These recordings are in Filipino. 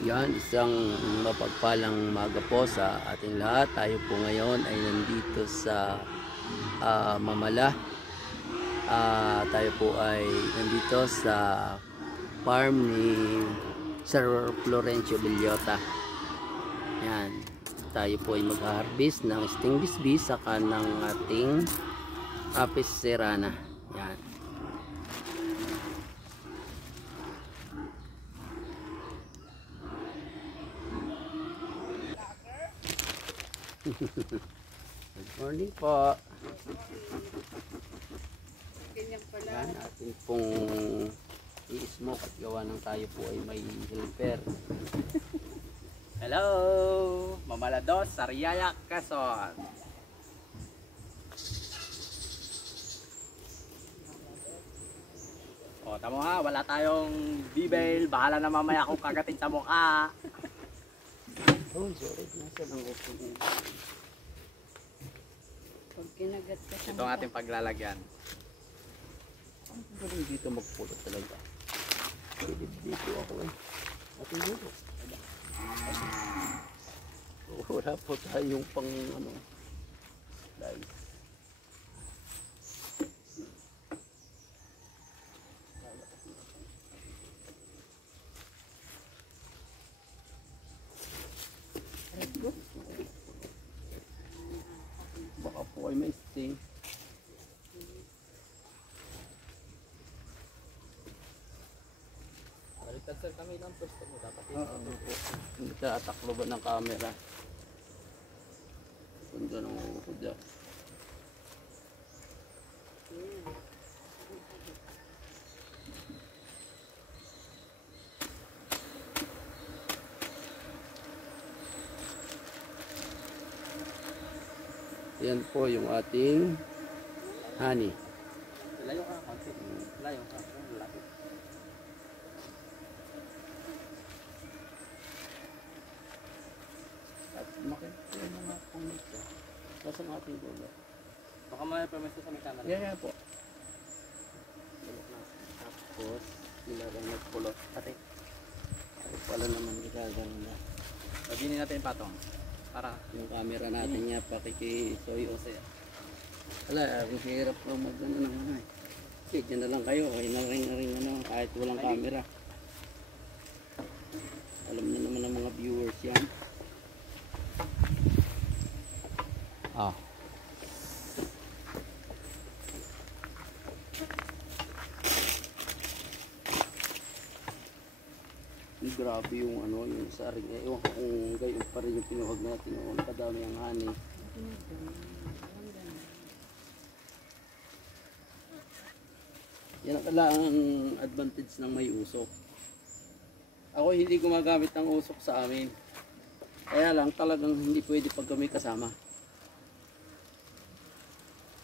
Yan, isang mapagpalang umaga po sa ating lahat. Tayo po ngayon ay nandito sa Mamala. Tayo po ay nandito sa farm ni Sir Florencio Villota. Yan, tayo po ay mag-harvest ng sting bisbis saka ng ating apis serrana. Yan. Good morning po. Yan, atin pong i-smoke at gawa ng tayo po ay may helper. Hello! Mamalados, Sariaya, Quezon. O, tamo ha, wala tayong bibel. Bahala na mamaya kung kagatin sa mukha. Oh, sorry. Nasa lang ako. Pag kinagat ka sa Ito ang ating paglalagyan. Ang galing dito magpulot talaga. Dito ako eh. Ating dito. Wala po tayong pang ano. Slice. Baka po ay may sting. Baliktad sir kami lang pwesto mo. Dapat Ano po. Hindi ka ataklo ba ng camera? Kung gano'n ako dyan. Yan po yung ating honey. layo ka, konti. Layo ka. Lapit. At makikita yung mga pong ito. Nasa ang ating bola. Baka may permiso sa may camera. Yan po. Tapos, sila rin nagpulot. Ate, Ay pala naman gagawin na. paginin natin yung patong. Para Yung camera natin niya pakikisoy o siya. Wala, ang hirap po mag-ano ng ano eh. Sige, dyan na lang kayo. Ay naring-ring ano, kahit walang camera. Alam na naman ng mga viewers yan. Grabe yung ano, yung saring. Ewan ko kung gayon pa rin yung pinuhag natin noon. Kadami ang honey. Yan ang kailangan advantage ng may usok. Ako hindi gumagamit ng usok sa amin. Kaya lang talagang hindi pwede pag kami kasama.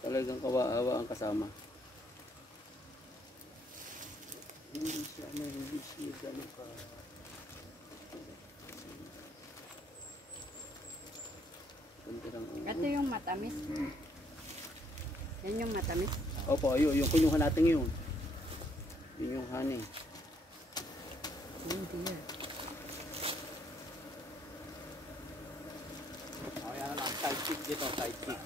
Talagang kawawa ang kasama. Hindi siya may gano'n ka. Ito yung matamis. Yan yung matamis. Opo, ayun, yung kunyuhan natin yun. Yun yung honey. Hindi yan. o yan na lang. Side kick dito, side kick.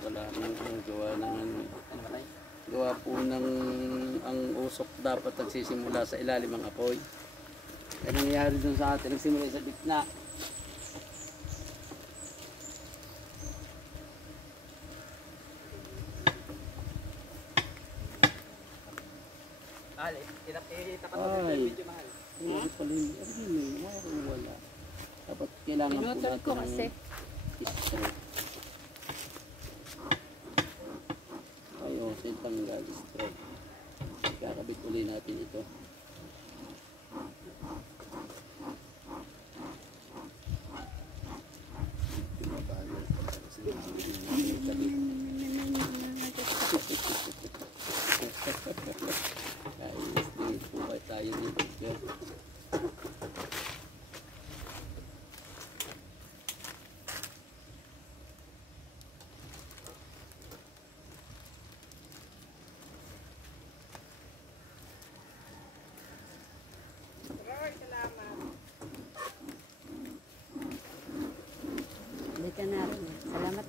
Wala nang gawa ng Ano ba tayo? gawa po ng ang usok dapat nagsisimula sa ilalim ng apoy. Kaya nangyayari dun sa atin, nagsimula sa gitna. Mahal, itakat Ay. natin yung medyo mahal. Hindi pala hindi, wala. Dapat kailangan po Pinutol ko natin kasi. ng stroke. Ayaw, tanggal stroke. Kakabit uli natin ito. Ayos, po ba tayo dito?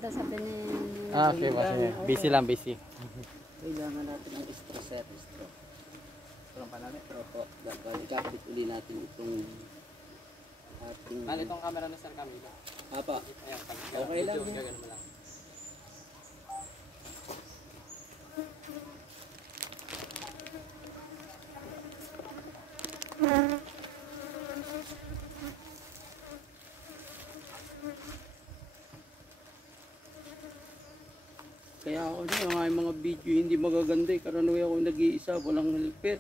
daw sabi ni... Okay, busy lang, busy. Kailangan natin ang extra service to. Tulong pa namin. Opo, ikakabit uli natin itong ating... Bali itong camera ni Sir Camilo. Apa, Ayan, Okay lang, video, no? gagano mo lang. kaya ako yung mga video hindi magaganda eh. Karanoy ako nag-iisa, walang helper.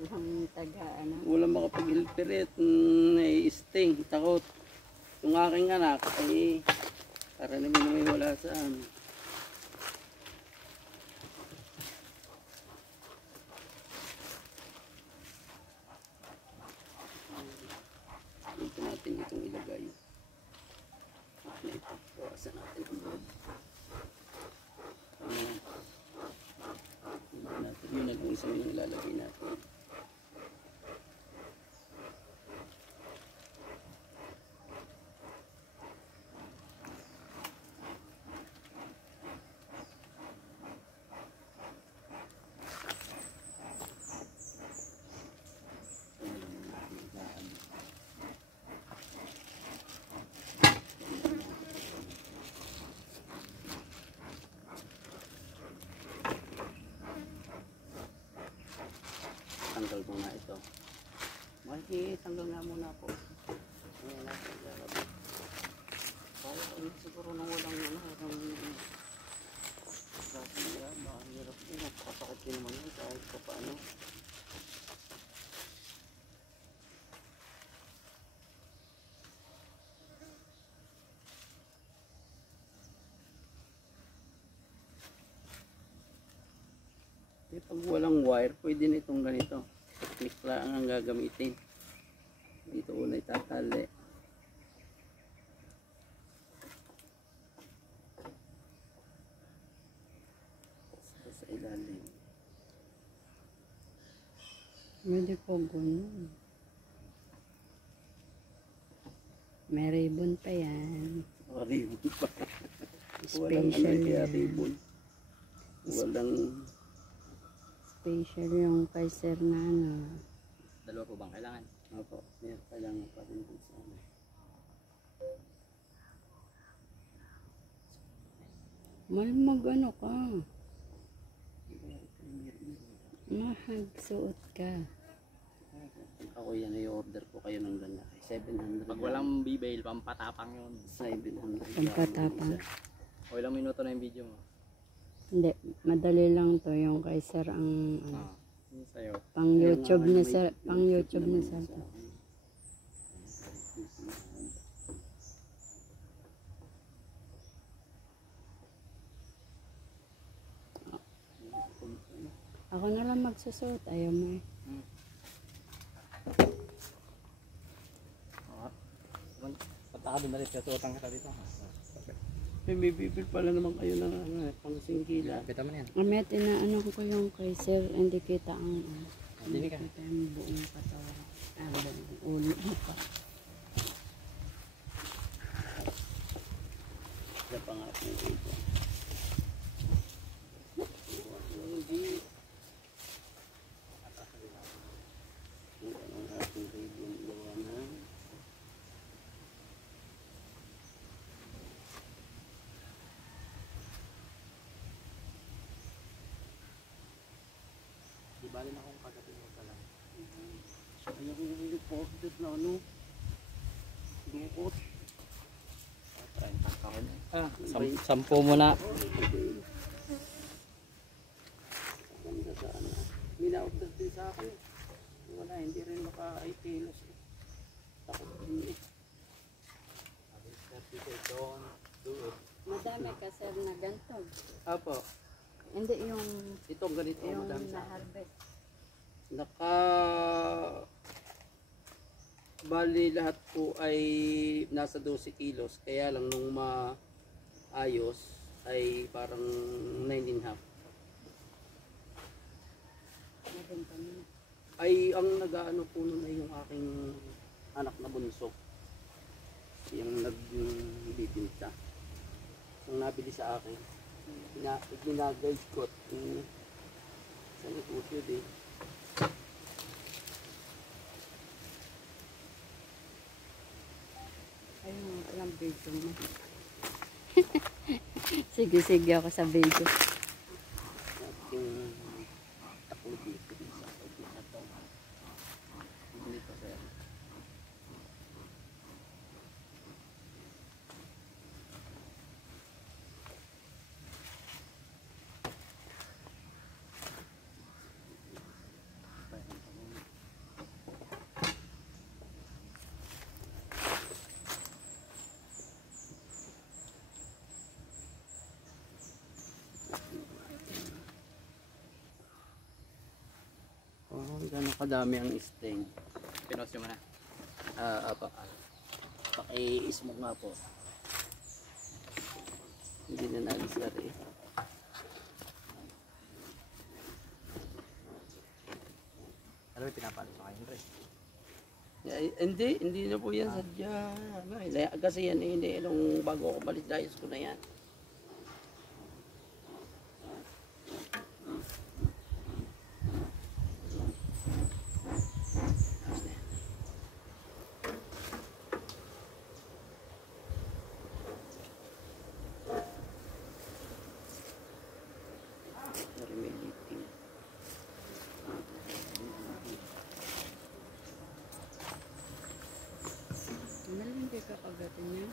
Walang taga, ano. Walang makapag-helper eh. At nai-sting, takot. Yung aking anak ay karaniwan na may wala sa amin. Dito natin itong ilagay. Bawasan natin ang load. Yun na kung isang yung ilalagay natin. Tanggal muna ito. Tanggal nga muna po. Ayan natin lalabas. Kaya siguro nang walang kasi mahirap din. Napakasakit din naman yun kahit pa paano. Pag walang wire, pwede na itong ganito. Technique lang ang gagamitin. Dito una itatali. Tapos sa ilalim. Pwede po ganun. May ribbon pa yan. Ribbon pa. Walang Special kaya yan. ribbon. Walang... Special yung kay Sir na ano. Dalawa po bang kailangan? Opo, meron kailangan pa rin dun sa ano. Mag ano ka. Mahagsuot ka. Ako yan, i-order ko kayo ng ganyan. 700. Pag walang B-bail, pampatapang yun. 700. Pampatapang. O ilang minuto na yung video mo? Hindi, madali lang to yung kay Sir ang ano, Yun sa'yo. pang YouTube niya Sir, pang YouTube niya Sir. Ako na lang magsusuot, ayaw mo eh. Punta ka din na rin, kasuotan kita dito. May bibig pala naman kayo ng pang singkila. Kita mo na yan. Mamaya tinaano ko yung kay Sir, hindi kita ang Hindi hindi ka. kita yung buong katawan. Buong ulo mo pa. Isa pa nga po ito. Hindi. Ang ating ribbon gawa na. Di bali na kung kagatin mo ka lang. Ayaw ko yung reported na ano. Dukot. Try and pack ako na. Sampo mo na. Ganda sa ano. Mina-order din sa akin. Wala, hindi rin maka-itelos. Takot din eh. Madami ka Sir na ganito. Apo, Hindi yung ito ganito. yung Madami sa akin. na-harvest. Bali lahat po ay nasa 12 kilos. Kaya lang nung maayos ay parang 9.5. Nabenta mo na. Ay ang nag-aano po nun ay yung aking anak na bunso. yung bibinta. Yung nabili sa akin. Ginagayad ko. Sa nag-usod eh. Ayun nga palang video mo. Sige ako sa video. At yung taklo dito sa ito. Dito sir. Oh, gano'ng kadami ang stain. Pinost nyo mo na. Apa. Paki-smoke nga po. Hindi na nalisar eh. Ano yung pinapalit sa kayo, Re? Hindi na po yan sadya. Kasi yan eh, hindi. Nung bago ako balis, dayos ko na yan. Ano hindi ka kagatin niya?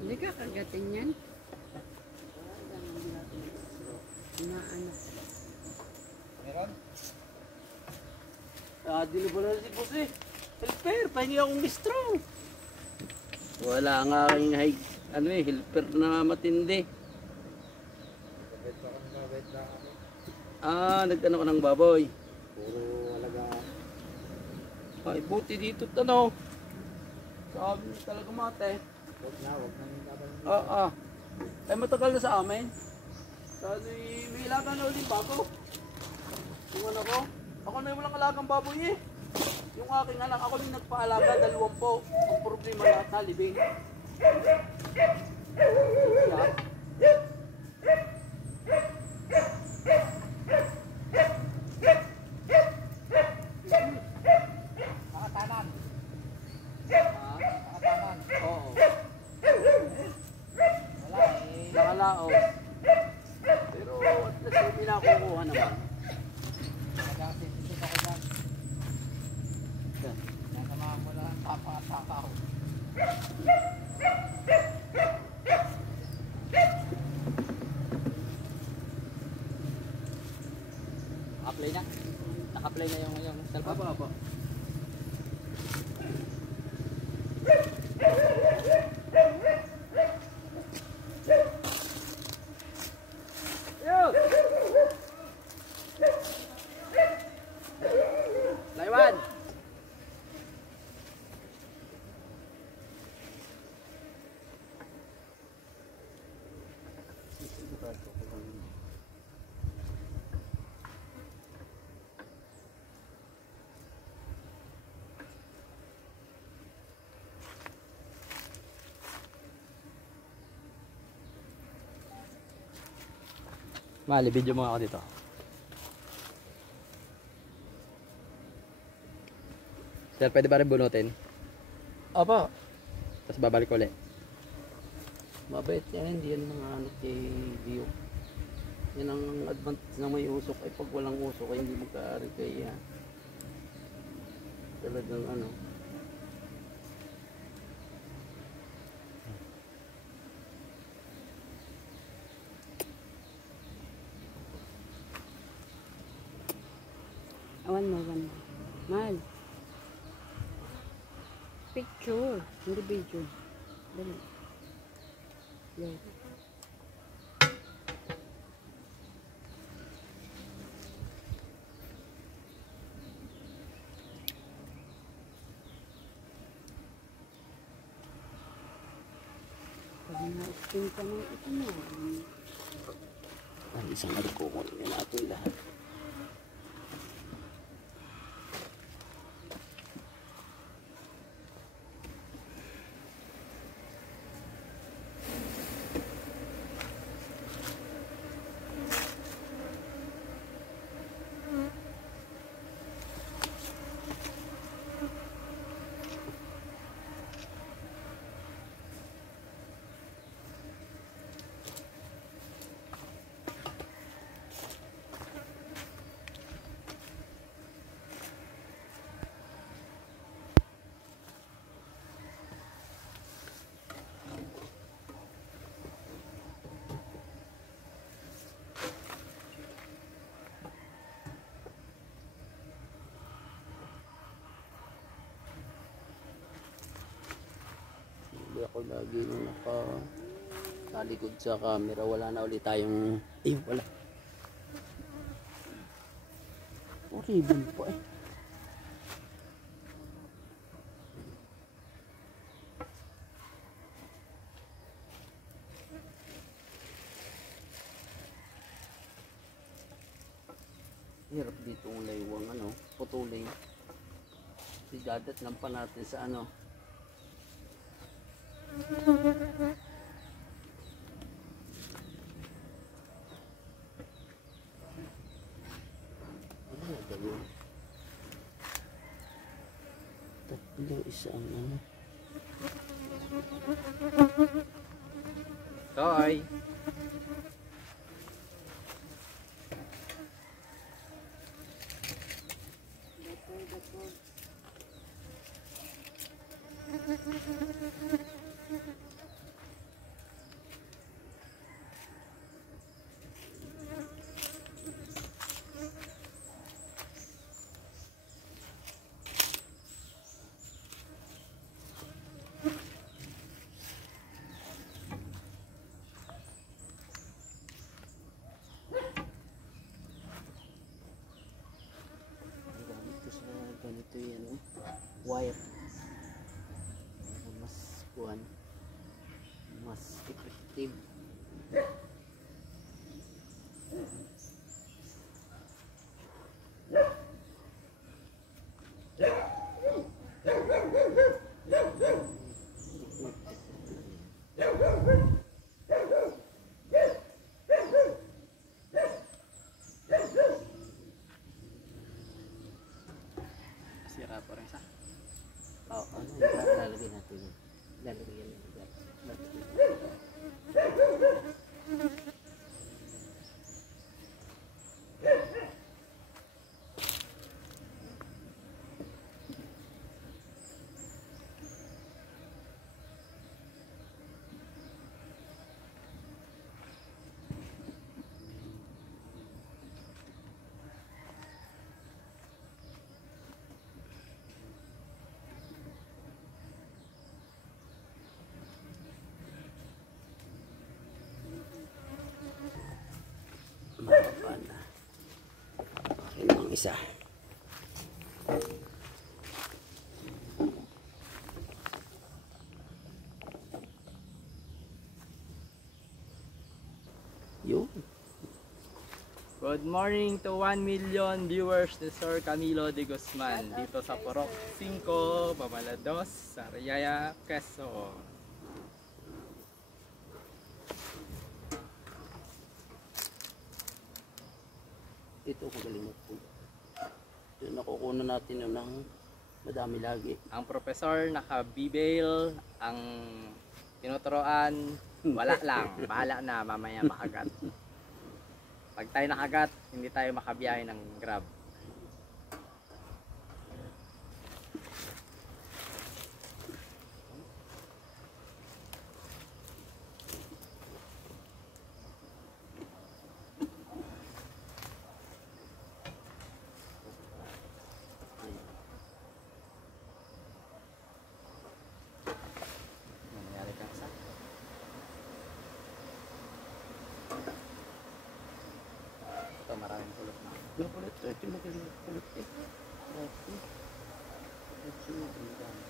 Hindi ka kagatin yan? Inaanak. Meron? Deliver na si Boss eh. Helper, pahingi akong bistro. Wala nga aking helper na matindi. Nagtano ko ng baboy. Puro alaga. Ay, buti dito tano. Sabi talaga mate. Huwag na yung laban. Ay matagal na sa amin. Sabi, may ilaga na ulit bago. Yung anak ko. Ako na yung walang alagang baboy eh. Yung aking anak, ako yung nagpaalaga, 2 po. Ang problema lahat na, libing. Nakatanan. Oo. Wala eh. Nakalaos. Pero at least may pinakukuha naman. Nag-sisip ako dyan. Yan. Nasamahan mo na ang tapa at takaw. Naka-play na? Naka-play na yung cellphone? Apa. Yun! Laiwan! Mali, video mo ako dito. Sir, pwede ba rin bunutin? Apa. Tapos babalik ulit. Mabait yan, hindi yan mga ano kay Dio. Yan ang advantage na may usok ay pag walang usok ay hindi magkaari kaya talagang ano. One more. Mahal. Picture. Hindi video. Dali. Yan. Pag na-spin ka ng ito na. Para isang ano kukunin natin lahat. Hindi ako lagi nung talikod sa camera. Wala na ulit tayong wala. Oh, ribbon pa eh. Hirap dito ang laywang putulin. Sigadat lang pa natin sa tatlo isang Toy. ganito yan wire mas mas effective. Sira po rin sa. Lalagyan natin yun. Lalagyan natin. Mababa na. Okay na ang isa. Yun. Good morning to 1 million viewers ni Sir Camilo de Guzman dito sa Purok 5, Mamalados, Sariaya, Quezon. Ito magaling mo po. Ito nakukuha natin yun ng madami lagi. Ang professor naka-B-bail, ang tinuturoan wala lang, bahala na mamaya makagat. Pag tayo nakagat, hindi tayo makabiyahe ng Grab. Nangyari ka sa? Ito maraming pulot na. Napulot ito. Ito magaling na pulot eh. Okay. Ito yung dami.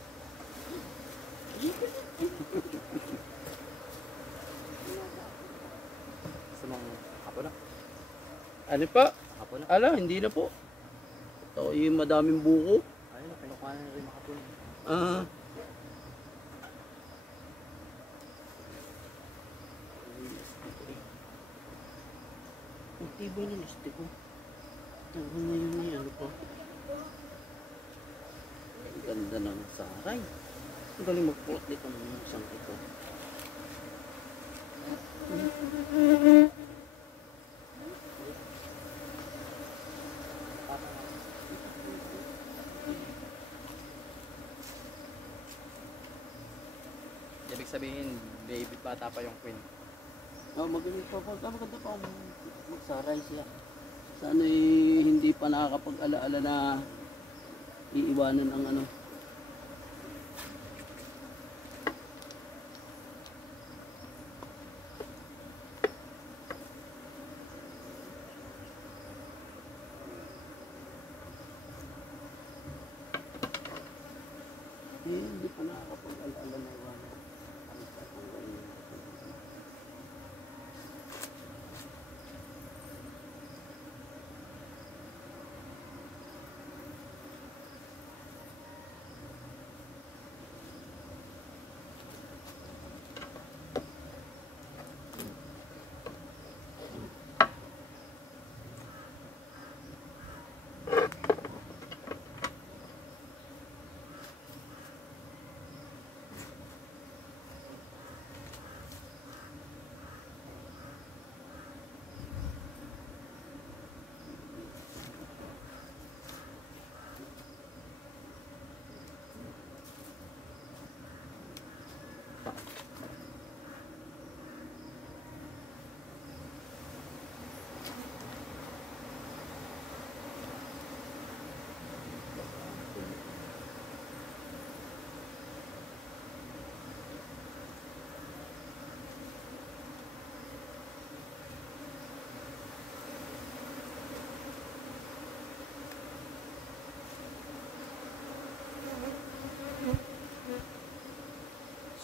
Gusto mong kapulot? Ano pa? Makapon. Ala, hindi na po. Ito yung madaming buko. Ayun, kinukuha na rin makapon. Ah. Ang tibay ng lastik ko. Hanggang ngayon niya, ano po? Ang ganda ng saray. Ang galing magpulot dito ng isang ito. Ibig sabihin, baby bata pa yung queen. Oh, magaling pa po. Maganda pa kung magsaray siya. Sana hindi pa nakakapag-alaala na iiwanan ang ano. Hindi pa nakakapag-alaala na iwanan. Ang sa tanggalin.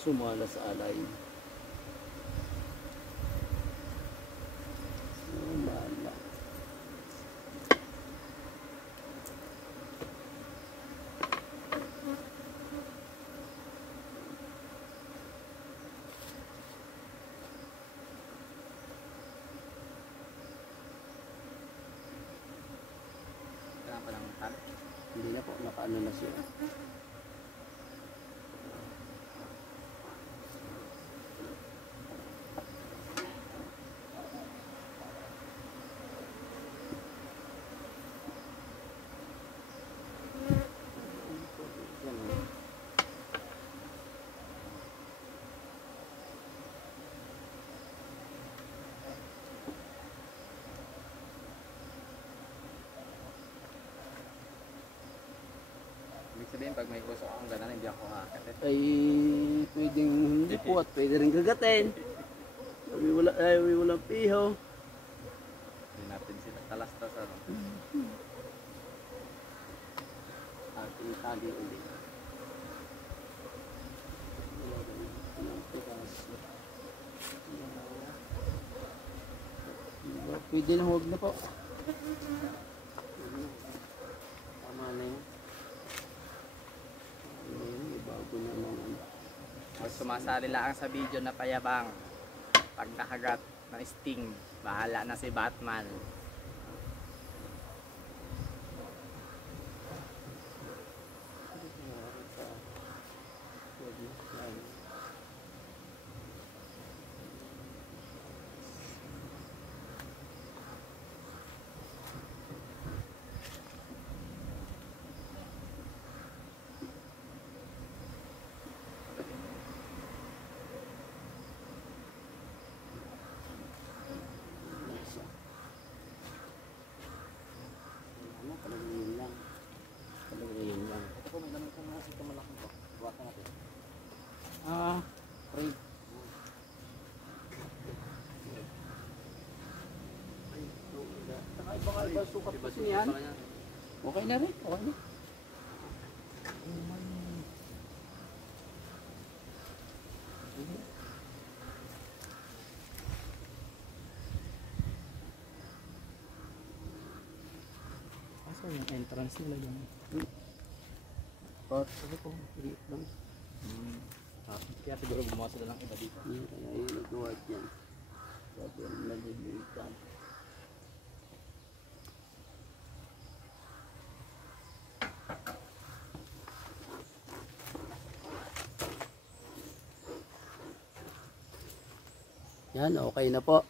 Sumala sa alay. Sumala. Kailangan pa lang tan. Hindi na po, nakaano na siya. Ibig sabihin, pag may usok akong ganan, hindi ako kakakit. Ay pwedeng hindi po at pwede rin gagatin. Ay walang piho. Hindi natin sila talastas. Ano? At itali ulit. Pwede na, huwag na po. Tama na yun. Bago na naman. Pag sumasali lang sa video na payabang, pag nakagat ng sting, bahala na si Batman. Ah, pray. Baka sukat pa siya yan. Okay na rin, okay na. yung entrance nila dyan. Part, ano po, liit lang. Kaya siguro gumawa sila ng iba dito. Kaya yun, nagawa dyan. Sabi, naliliitan. Yan, okay na po.